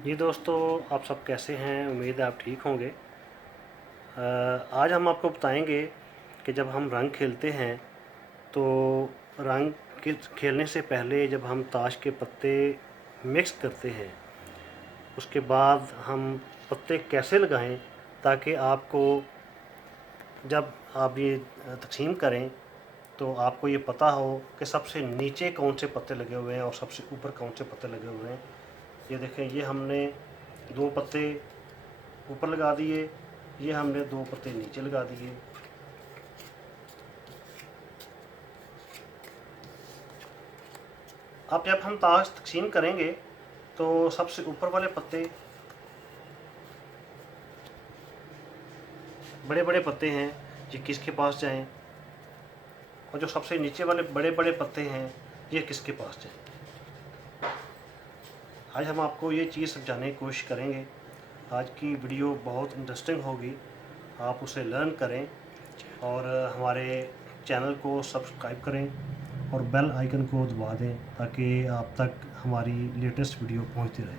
जी दोस्तों, आप सब कैसे हैं? उम्मीद है आप ठीक होंगे। आज हम आपको बताएंगे कि जब हम रंग खेलते हैं तो रंग के खेलने से पहले जब हम ताश के पत्ते मिक्स करते हैं, उसके बाद हम पत्ते कैसे लगाएं ताकि आपको जब आप ये तक़सीम करें तो आपको ये पता हो कि सबसे नीचे कौन से पत्ते लगे हुए हैं और सबसे ऊपर कौन से पत्ते लगे हुए हैं। ये देखें, ये हमने 2 पत्ते ऊपर लगा दिए, ये हमने 2 पत्ते नीचे लगा दिए। अब जब हम ताश तकसीम करेंगे तो सबसे ऊपर वाले पत्ते बड़े बड़े पत्ते हैं, ये किसके पास जाएं, और जो सबसे नीचे वाले बड़े बड़े पत्ते हैं ये किसके पास जाएं। आज हम आपको ये चीज़ समझाने की कोशिश करेंगे। आज की वीडियो बहुत इंटरेस्टिंग होगी, आप उसे लर्न करें और हमारे चैनल को सब्सक्राइब करें और बेल आइकन को दबा दें ताकि आप तक हमारी लेटेस्ट वीडियो पहुंचती रहे।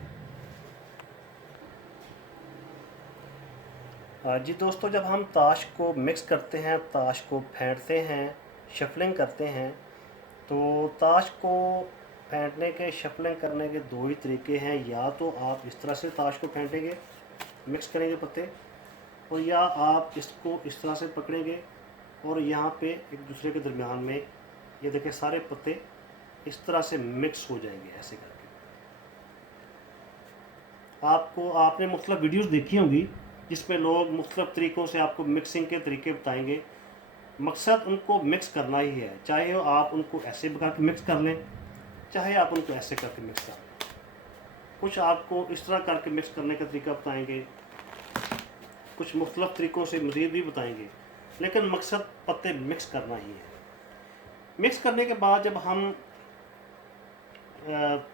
जी दोस्तों, जब हम ताश को मिक्स करते हैं, ताश को फेंटते हैं, शफलिंग करते हैं, तो ताश को फेंटने के, शफलिंग करने के 2 ही तरीके हैं। या तो आप इस तरह से ताश को फेंटेंगे, मिक्स करेंगे पत्ते, और या आप इसको इस तरह से पकड़ेंगे और यहाँ पे एक दूसरे के दरमियान में ये देखें सारे पत्ते इस तरह से मिक्स हो जाएंगे ऐसे करके। आपने मुख्तलिफ वीडियोस देखी होंगी जिसमें लोग मुख्तलिफ तरीक़ों से आपको मिक्सिंग के तरीके बताएंगे। मकसद उनको मिक्स करना ही है, चाहे आप उनको ऐसे करके मिक्स कर लें, चाहे आप उनको ऐसे करके मिक्स कर लें। कुछ आपको इस तरह करके मिक्स करने का तरीका बताएंगे, कुछ मुख्तलिफ तरीक़ों से मज़ीद भी बताएंगे, लेकिन मकसद पत्ते मिक्स करना ही है। मिक्स करने के बाद जब हम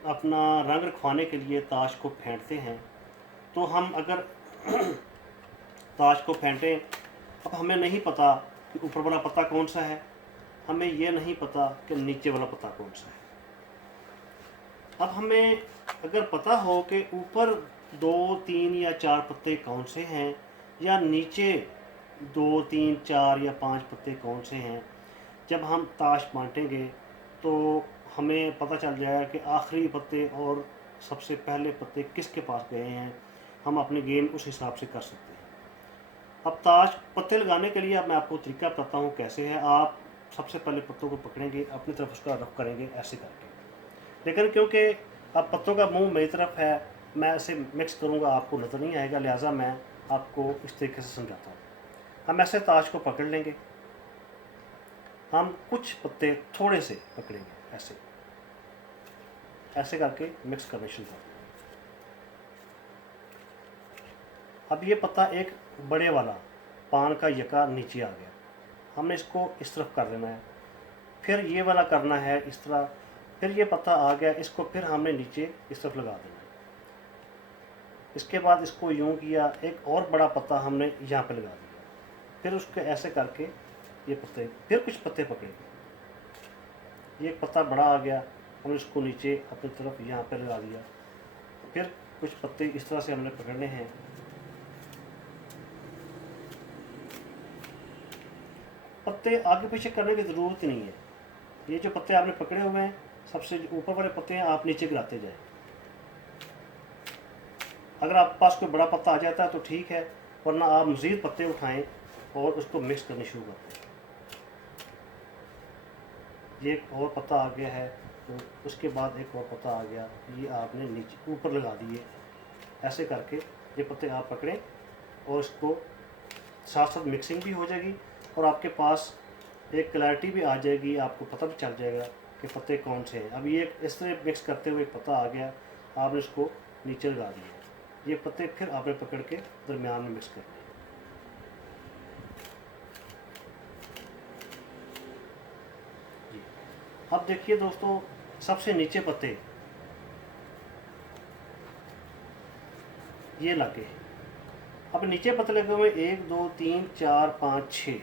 अपना रंग रखवाने के लिए ताश को फेंटते हैं, तो हम अगर ताश को फेंटें, अब हमें नहीं पता कि ऊपर वाला पत्ता कौन सा है, हमें यह नहीं पता कि नीचे वाला पत्ता कौन सा है। अब हमें अगर पता हो कि ऊपर 2, 3 या 4 पत्ते कौन से हैं, या नीचे 2, 3, 4 या 5 पत्ते कौन से हैं, जब हम ताश बांटेंगे तो हमें पता चल जाएगा कि आखिरी पत्ते और सबसे पहले पत्ते किसके पास गए हैं। हम अपनी गेम उस हिसाब से कर सकते हैं। अब ताश पत्ते लगाने के लिए अब मैं आपको तरीका बताता हूँ कैसे है। आप सबसे पहले पत्तों को पकड़ेंगे, अपनी तरफ उसका रफ करेंगे ऐसे करके, लेकिन क्योंकि अब पत्तों का मुंह मेरी तरफ है, मैं ऐसे मिक्स करूँगा आपको नज़र नहीं आएगा, लिहाजा मैं आपको इस तरीके से समझाता हूँ। हम ऐसे ताश को पकड़ लेंगे, हम कुछ पत्ते थोड़े से पकड़ेंगे, ऐसे ऐसे करके मिक्स करना शुरू कर देंगे। अब ये पत्ता एक बड़े वाला पान का यका नीचे आ गया, हमने इसको इस तरफ कर देना है, फिर ये वाला करना है इस तरह, फिर ये पत्ता आ गया, इसको फिर हमने नीचे इस तरफ लगा देना है। इसके बाद इसको यूं किया, एक और बड़ा पत्ता हमने यहाँ पे लगा दिया, फिर उसको ऐसे करके ये पत्ते, फिर कुछ पत्ते पकड़े, ये एक पत्ता बड़ा आ गया, हमने इसको नीचे अपनी तरफ यहाँ पे लगा दिया, फिर कुछ पत्ते इस तरह से हमने पकड़ने हैं। पत्ते आगे पीछे करने की ज़रूरत ही नहीं है, ये जो पत्ते आपने पकड़े हुए हैं सबसे ऊपर वाले पत्ते हैं, आप नीचे गिराते जाएं। अगर आपके पास कोई बड़ा पत्ता आ जाता है तो ठीक है, वरना आप मज़ीद पत्ते उठाएं और उसको मिक्स करने शुरू करते हैं। ये एक और पत्ता आ गया है, तो उसके बाद एक और पत्ता आ गया, ये आपने नीचे ऊपर लगा दिए। ऐसे करके ये पत्ते आप पकड़ें और इसको साथ साथ मिक्सिंग भी हो जाएगी और आपके पास एक क्लैरिटी भी आ जाएगी, आपको पता भी चल जाएगा कि पत्ते कौन से हैं। अब ये इस तरह मिक्स करते हुए पत्ता आ गया, आपने इसको नीचे लगा दिया, ये पत्ते फिर आपने पकड़ के दरमियान में मिक्स करने हैं। जी, अब देखिए दोस्तों, सबसे नीचे पत्ते ये लगे, अब नीचे पत्ते लगे हुए 1, 2, 3, 4, 5, 6।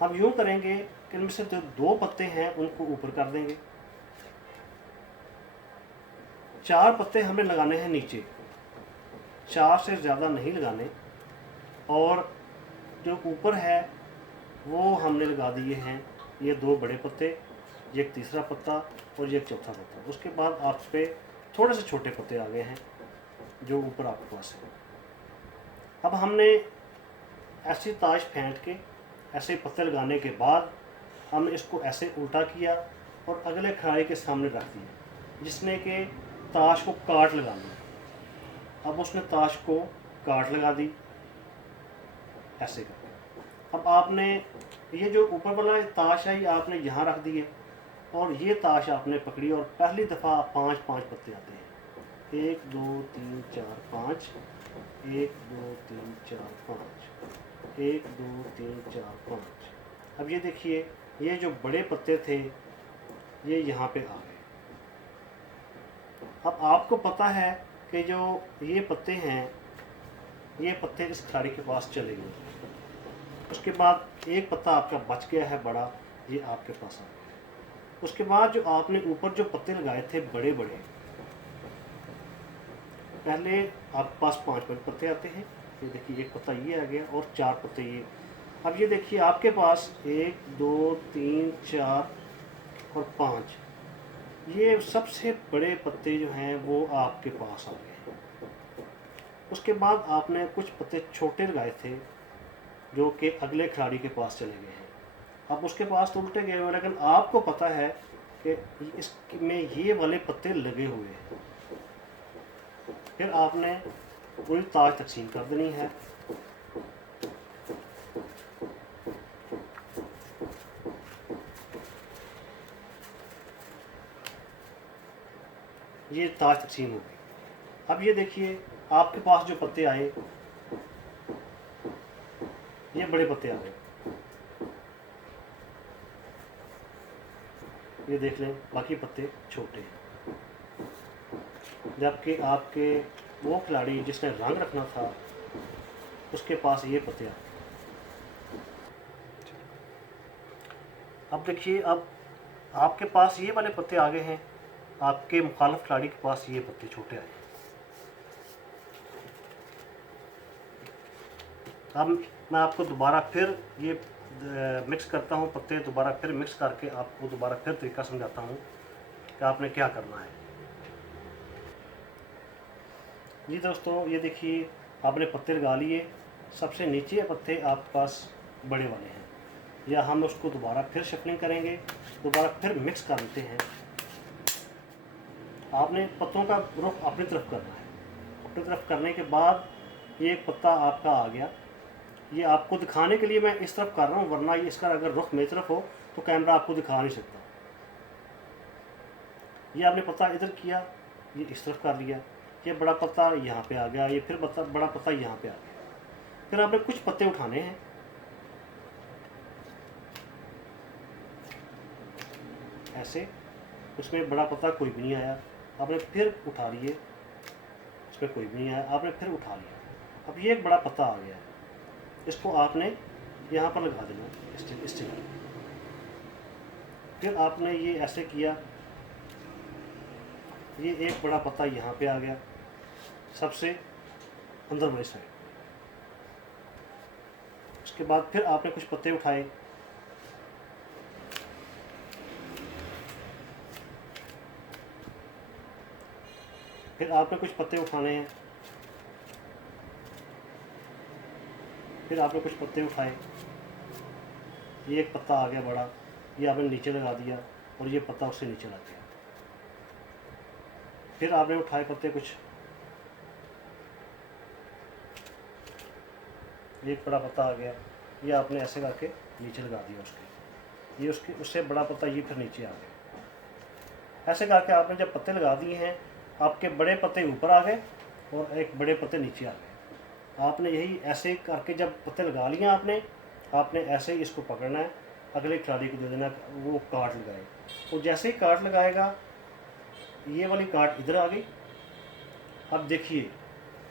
हम यूं करेंगे कि इनमें से जो 2 पत्ते हैं उनको ऊपर कर देंगे, 4 पत्ते हमें लगाने हैं नीचे, 4 से ज़्यादा नहीं लगाने। और जो ऊपर है वो हमने लगा दिए हैं ये 2 बड़े पत्ते, ये एक तीसरा पत्ता और ये एक चौथा पत्ता। उसके बाद आप पे थोड़े से छोटे पत्ते आ गए हैं जो ऊपर आपके पास है। अब हमने ऐसे ताश फेंट के ऐसे पत्ते लगाने के बाद हमने इसको ऐसे उल्टा किया और अगले खिलाड़ी के सामने रख दिया जिसने कि ताश को काट लगाना। अब उसने ताश को काट लगा दी ऐसे करके। अब आपने ये जो ऊपर वाला ताश है ये आपने यहाँ रख दिए और ये ताश आपने पकड़ी और पहली दफ़ा 5-5 पत्ते आते हैं। 1 2 3 4 5, 1 2 3 4 5, 1 2 3 4 5। अब ये देखिए ये जो बड़े पत्ते थे ये यहाँ पे आ गए। अब आपको पता है कि जो ये पत्ते हैं ये पत्ते इस खिलाड़ी के पास चले गए। उसके बाद एक पत्ता आपका बच गया है बड़ा, ये आपके पास आ गया। उसके बाद जो आपने ऊपर जो पत्ते लगाए थे बड़े बड़े, पहले आपके पास 5 पत्ते आते हैं। ये देखिए एक पत्ता ये आ गया और 4 पत्ते ये। अब ये देखिए आपके पास 1 2 3 4 और 5, ये सबसे बड़े पत्ते जो हैं वो आपके पास आ गए। उसके बाद आपने कुछ पत्ते छोटे लगाए थे जो कि अगले खिलाड़ी के पास चले गए हैं। अब उसके पास तो उल्टे गए हुए, लेकिन आपको पता है कि इसमें ये वाले पत्ते लगे हुए हैं। फिर आपने पूरी ताश तकसीम कर देनी है। ये ताश तकसीम हो गई। अब ये देखिए आपके पास जो पत्ते आए ये बड़े पत्ते आ गए। ये देख लें बाकी पत्ते छोटे हैं, जबकि आपके वो खिलाड़ी जिसने रंग रखना था उसके पास ये पत्ते आ गए। अब देखिए अब आपके पास ये वाले पत्ते आ गए हैं, आपके मुखालिफ खिलाड़ी के पास ये पत्ते छोटे आए। अब मैं आपको दोबारा फिर ये मिक्स करता हूँ पत्ते, दोबारा फिर मिक्स करके आपको दोबारा फिर तरीका समझाता हूँ कि आपने क्या करना है। जी दोस्तों ये देखिए आपने पत्ते लगा लिए, सबसे नीचे पत्ते आपके पास बड़े वाले हैं, या हम उसको दोबारा फिर शफलिंग करेंगे, दोबारा फिर मिक्स कर देते हैं। आपने पत्तों का रुख अपनी तरफ करना है। अपनी तरफ करने के बाद ये एक पत्ता आपका आ गया। ये आपको दिखाने के लिए मैं इस तरफ कर रहा हूँ, वरना ये इसका अगर रुख मेरी तरफ हो तो कैमरा आपको दिखा नहीं सकता। ये आपने पत्ता इधर किया, ये इस तरफ कर लिया, ये बड़ा पत्ता यहाँ पे आ गया, ये फिर बड़ा पत्ता यहाँ पे आ गया। फिर आपने कुछ पत्ते उठाने हैं, ऐसे, उसमें बड़ा पत्ता कोई भी नहीं आया, आपने फिर उठा लिए, उसमें कोई भी नहीं आया, आपने फिर उठा लिया। अब ये एक बड़ा पत्ता आ गया, इसको आपने यहाँ पर लगा देना इस जगह। फिर आपने ये ऐसे किया, ये एक बड़ा पत्ता यहाँ पे आ गया सबसे अंदर वाली साइड। उसके बाद फिर आपने कुछ पत्ते उठाए, फिर आपने कुछ पत्ते उठाने हैं, फिर आपने कुछ पत्ते उठाए, ये एक पत्ता आ गया बड़ा, ये आपने नीचे लगा दिया और ये पत्ता उससे नीचे लग गया। फिर आपने उठाए पत्ते कुछ, एक बड़ा पत्ता आ गया, ये आपने ऐसे करके नीचे लगा दिया उसके, ये उससे बड़ा पत्ता ये फिर नीचे आ गया। ऐसे करके आपने जब पत्ते लगा दिए हैं, आपके बड़े पत्ते ऊपर आ गए और एक बड़े पत्ते नीचे आ गए। आपने यही ऐसे करके जब पत्ते लगा लिए आपने ऐसे ही इसको पकड़ना है, अगले खिलाड़ी को दे देना, वो काट लगाए। तो जैसे ही काट लगाएगा, ये वाली काट इधर आ गई। अब देखिए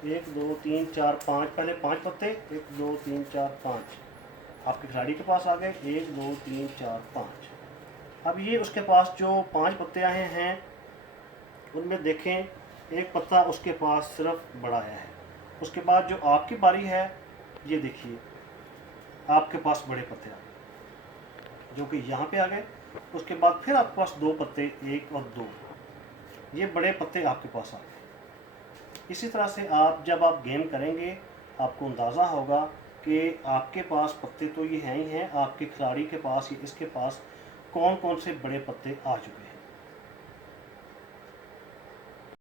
1 2 3 4 5, पहले 5 पत्ते, 1 2 3 4 5 आपके खिलाड़ी के पास आ गए, 1 2 3 4 5। अब ये उसके पास जो 5 पत्ते आए हैं उनमें देखें एक पत्ता उसके पास सिर्फ बड़ा आया है। उसके बाद जो आपकी बारी है, ये देखिए आपके पास बड़े पत्ते आ गए जो कि यहाँ पे आ गए। उसके बाद फिर आपके पास 2 पत्ते, 1 और 2, ये बड़े पत्ते आपके पास आ गए। इसी तरह से आप जब आप गेम करेंगे आपको अंदाज़ा होगा कि आपके पास पत्ते तो ये हैं ही हैं, आपके खिलाड़ी के पास या इसके पास कौन कौन से बड़े पत्ते आ चुके हैं।